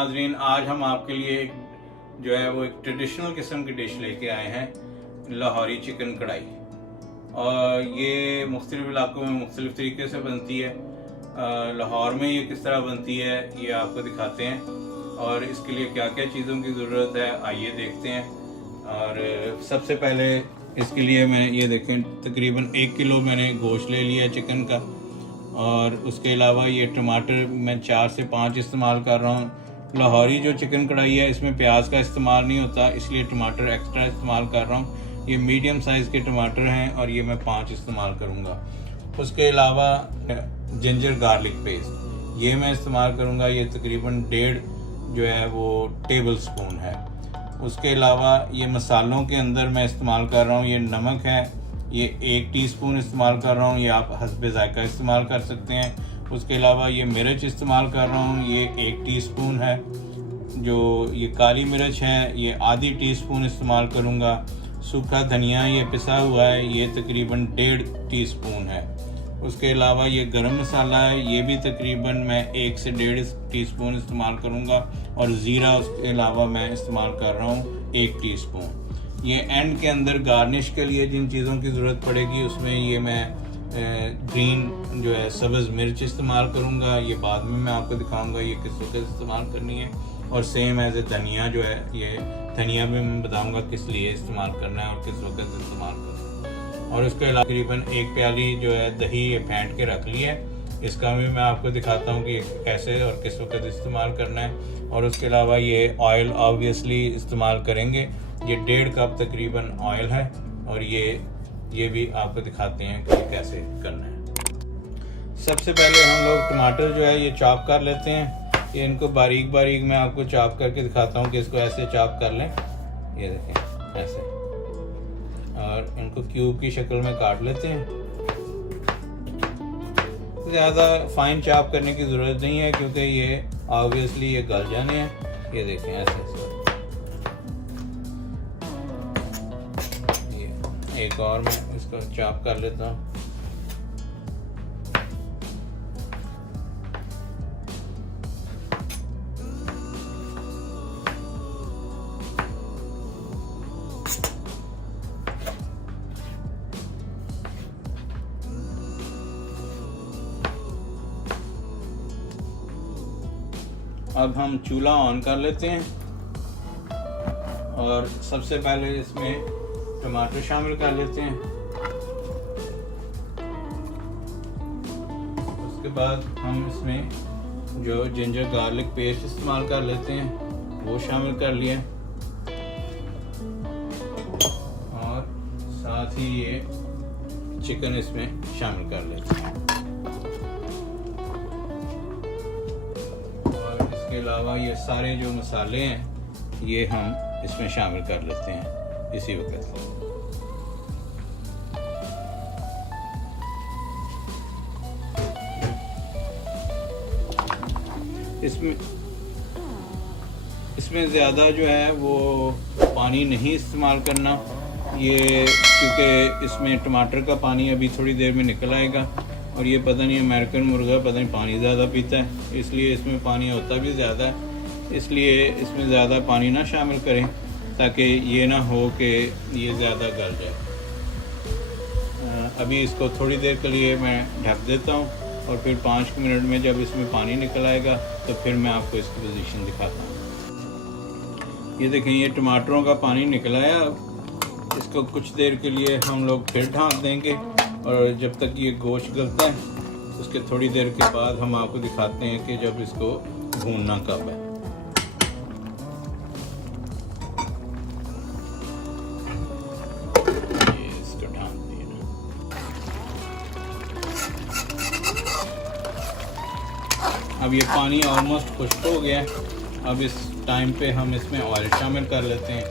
नाजरीन, आज हम आपके लिए जो है वो एक ट्रेडिशनल किस्म की डिश लेके आए हैं, लाहौरी चिकन कढ़ाई। और ये मुख्तलिफ इलाकों में मुख्तलिफ तरीके से बनती है। लाहौर में ये किस तरह बनती है ये आपको दिखाते हैं, और इसके लिए क्या क्या चीज़ों की ज़रूरत है आइए देखते हैं। और सबसे पहले इसके लिए मैं ये देखें, तकरीबन 1 किलो मैंने गोश्त ले लिया चिकन का, और उसके अलावा ये टमाटर मैं 4 से 5 इस्तेमाल कर रहा हूँ। लाहौरी जो चिकन कढ़ाई है इसमें प्याज का इस्तेमाल नहीं होता, इसलिए टमाटर एक्स्ट्रा इस्तेमाल कर रहा हूँ। ये मीडियम साइज़ के टमाटर हैं और ये मैं 5 इस्तेमाल करूँगा। उसके अलावा जिंजर गार्लिक पेस्ट ये मैं इस्तेमाल करूँगा, ये तकरीबन 1.5 जो है वो टेबल स्पून है। उसके अलावा ये मसालों के अंदर मैं इस्तेमाल कर रहा हूँ, ये नमक है, ये 1 टीस्पून इस्तेमाल कर रहा हूँ, ये आप हस्बे ज़ायका इस्तेमाल कर सकते हैं। उसके अलावा ये मिर्च इस्तेमाल कर रहा हूँ, ये 1 टीस्पून है। जो ये काली मिर्च है ये आधी टीस्पून इस्तेमाल करूँगा। सूखा धनिया ये पिसा हुआ है, ये तकरीबन 1.5 टीस्पून है। उसके अलावा ये गरम मसाला है, ये भी तकरीबन मैं 1 से 1.5 टीस्पून इस्तेमाल करूँगा। और ज़ीरा उसके अलावा मैं इस्तेमाल कर रहा हूँ 1 टीस्पून। ये एंड के अंदर गार्निश के लिए जिन चीज़ों की ज़रूरत पड़ेगी उसमें ये मैं ग्रीन जो है सब्ज़ मिर्च इस्तेमाल करूँगा, ये बाद में मैं आपको दिखाऊँगा ये किस वक्त इस्तेमाल करनी है। और सेम एज ए धनिया जो है, ये धनिया भी मैं बताऊँगा किस लिए इस्तेमाल करना है और किस वक्त इस्तेमाल करना है। और उसके अलावा तकरीबन 1 प्याली जो है दही ये फेंट के रख ली है, इसका भी मैं आपको दिखाता हूँ कि कैसे और किस वक्त इस्तेमाल करना है। और उसके अलावा ये ऑयल ऑब्वियसली इस्तेमाल करेंगे, ये 1.5 कप तकरीबन ऑयल है। और ये भी आपको दिखाते हैं कि कैसे करना है। सबसे पहले हम लोग टमाटर जो है ये चॉप कर लेते हैं। ये इनको बारीक बारीक मैं आपको चॉप करके दिखाता हूँ कि इसको ऐसे चॉप कर लें, ये देखें ऐसे, और इनको क्यूब की शक्ल में काट लेते हैं। ज़्यादा फाइन चॉप करने की ज़रूरत नहीं है क्योंकि ये ऑब्वियसली ये गल जाने हैं। ये देखें ऐसे एक और मैं इसको चॉप कर लेता हूँ। अब हम चूल्हा ऑन कर लेते हैं और सबसे पहले इसमें टमाटर शामिल कर लेते हैं। उसके बाद हम इसमें जो जिंजर गार्लिक पेस्ट इस्तेमाल कर लेते हैं वो शामिल कर लिया, और साथ ही ये चिकन इसमें शामिल कर लेते हैं। और इसके अलावा ये सारे जो मसाले हैं ये हम इसमें शामिल कर लेते हैं इसी वक्त। इसमें ज़्यादा जो है वो पानी नहीं इस्तेमाल करना, ये क्योंकि इसमें टमाटर का पानी अभी थोड़ी देर में निकल आएगा। और ये पता नहीं अमेरिकन मुर्गा पता नहीं पानी ज़्यादा पीता है, इसलिए इसमें पानी होता भी ज़्यादा है, इसलिए इसमें ज़्यादा पानी ना शामिल करें ताकि ये ना हो कि ये ज़्यादा गल जाए। अभी इसको थोड़ी देर के लिए मैं ढक देता हूँ और फिर 5 मिनट में जब इसमें पानी निकल आएगा तो फिर मैं आपको इसकी पोजीशन दिखाता हूँ। ये देखें ये टमाटरों का पानी निकल आया। इसको कुछ देर के लिए हम लोग फिर ढाँक देंगे, और जब तक ये गोश्त गलता है उसके थोड़ी देर के बाद हम आपको दिखाते हैं कि जब इसको भूनना कब है। अब ये पानी ऑलमोस्ट खुश्क हो गया है। अब इस टाइम पे हम इसमें ऑयल शामिल कर लेते हैं।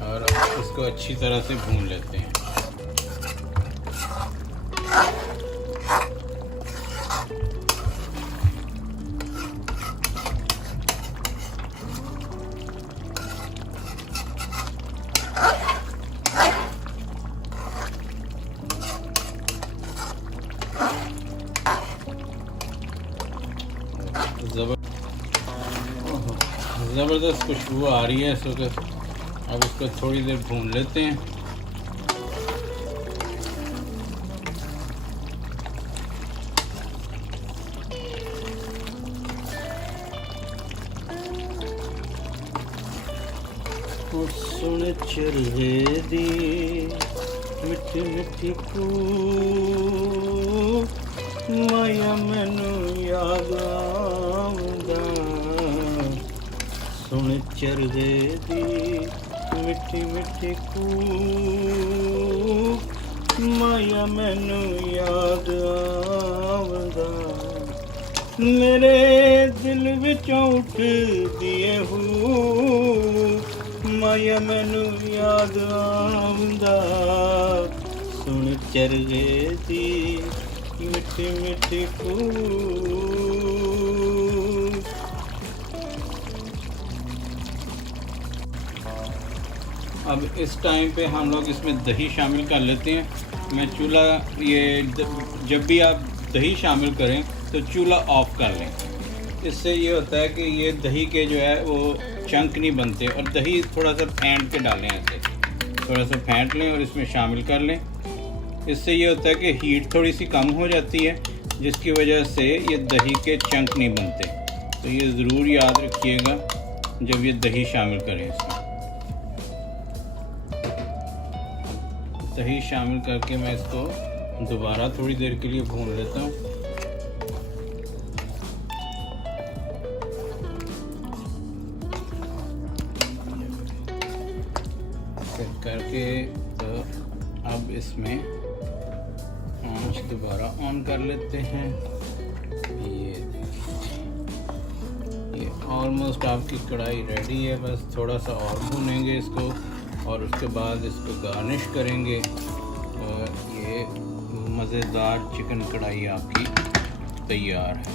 और इसको अच्छी तरह से भून लेते हैं। ज़बरदस्त खुशबू आ रही है इस वक्त। अब इसको थोड़ी देर भून लेते हैं। सुन चरगे दी मिठी मिठी कू माया मैनू याद आउंदा। सुन चरगे दी मिठी मिठी कू माया मैनू याद आउंदा। मेरे दिल विचों उठ दिए हू माया मैनू याद आउंदा। सुन चरगे दी मिठी मिठी कू। अब इस टाइम पे हम लोग इसमें दही शामिल कर लेते हैं। मैं चूल्हा जब भी आप दही शामिल करें तो चूल्हा ऑफ कर लें। इससे ये होता है कि ये दही के जो है वो चंक नहीं बनते। और दही थोड़ा सा फेंट के डालें, ऐसे थोड़ा सा फेंट लें और इसमें शामिल कर लें। इससे ये होता है कि हीट थोड़ी सी कम हो जाती है, जिसकी वजह से ये दही के चंक नहीं बनते। तो ये ज़रूर याद रखिएगा जब ये दही शामिल करें। इसमें दही शामिल करके मैं इसको दोबारा थोड़ी देर के लिए भून लेता हूँ। करके तो अब इसमें आंच दोबारा ऑन कर लेते हैं। ये ऑलमोस्ट आपकी कढ़ाई रेडी है। बस थोड़ा सा और भूनेंगे इसको और उसके बाद इसको गार्निश करेंगे। और ये मज़ेदार चिकन कढ़ाई आपकी तैयार है।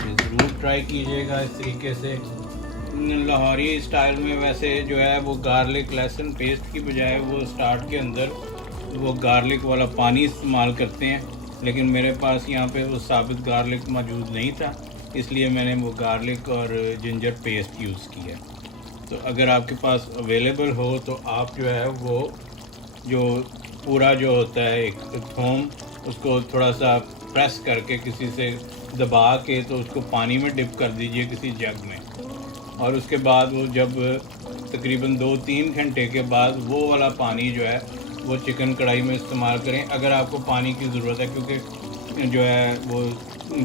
ये ज़रूर ट्राई कीजिएगा इस तरीके से। लाहौरी स्टाइल में वैसे जो है वो गार्लिक लहसुन पेस्ट की बजाय वो स्टार्ट के अंदर वो गार्लिक वाला पानी इस्तेमाल करते हैं, लेकिन मेरे पास यहाँ पे वो साबित गार्लिक मौजूद नहीं था, इसलिए मैंने वो गार्लिक और जिंजर पेस्ट यूज़ किया। तो अगर आपके पास अवेलेबल हो तो आप जो है वो जो पूरा जो होता है एक थोम, उसको थोड़ा सा प्रेस करके किसी से दबा के तो उसको पानी में डिप कर दीजिए किसी जग में। और उसके बाद वो जब तकरीबन 2-3 घंटे के बाद वो वाला पानी जो है वो चिकन कढ़ाई में इस्तेमाल करें अगर आपको पानी की ज़रूरत है, क्योंकि जो है वो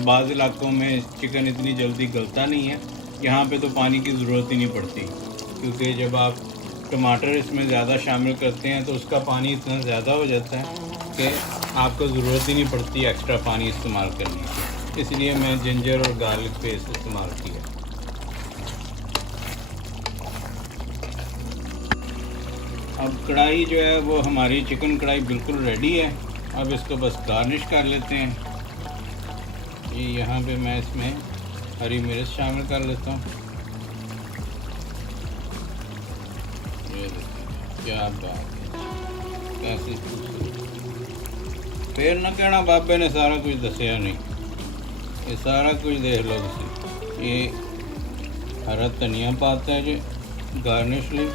बाज़ इलाकों में चिकन इतनी जल्दी गलता नहीं है। यहाँ पे तो पानी की ज़रूरत ही नहीं पड़ती, क्योंकि जब आप टमाटर इसमें ज़्यादा शामिल करते हैं तो उसका पानी इतना ज़्यादा हो जाता है कि आपको ज़रूरत ही नहीं पड़ती एक्स्ट्रा पानी इस्तेमाल करने की। इसलिए मैं जिंजर और गार्लिक पेस्ट इस्तेमाल किया। अब कढ़ाई जो है वो हमारी चिकन कढ़ाई बिल्कुल रेडी है। अब इसको बस गार्निश कर लेते हैं। ये यहाँ पे मैं इसमें हरी मिर्च शामिल कर लेता हूँ। ये क्या बात है, कैसी फिर न कहना बाबे ने सारा कुछ दसिया नहीं, ये सारा कुछ देख लो तुम। ये हरा धनिया पाता है जी गार्निश लिए।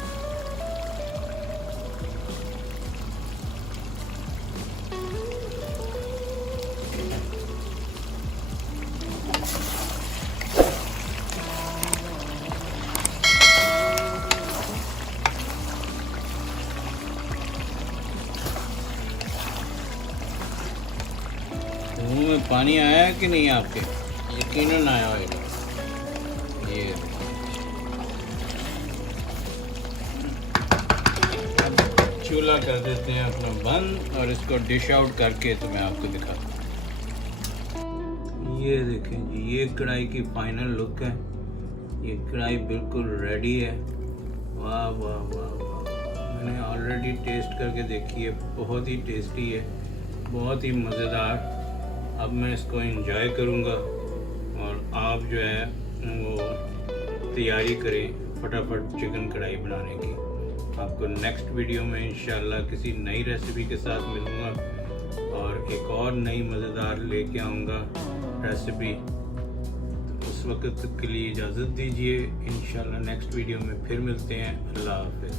मुँह में पानी आया है कि नहीं आपके? यकीनन आया होगा। ये चूल्हा कर देते हैं अपना बंद और इसको डिश आउट करके तो मैं आपको दिखाता हूँ। ये देखें जी, ये कढ़ाई की फाइनल लुक है। ये कढ़ाई बिल्कुल रेडी है। वाह वाह वाह वाह, मैंने ऑलरेडी टेस्ट करके देखी है, बहुत ही टेस्टी है, बहुत ही मज़ेदार। अब मैं इसको एंजॉय करूँगा और आप जो है वो तैयारी करें फटाफट चिकन कढ़ाई बनाने की। आपको नेक्स्ट वीडियो में इंशाल्लाह किसी नई रेसिपी के साथ मिलूँगा और एक और नई मज़ेदार लेके आऊँगा रेसिपी। उस वक्त के लिए इजाज़त दीजिए। इंशाल्लाह नेक्स्ट वीडियो में फिर मिलते हैं। अल्लाह हाफ़िज़।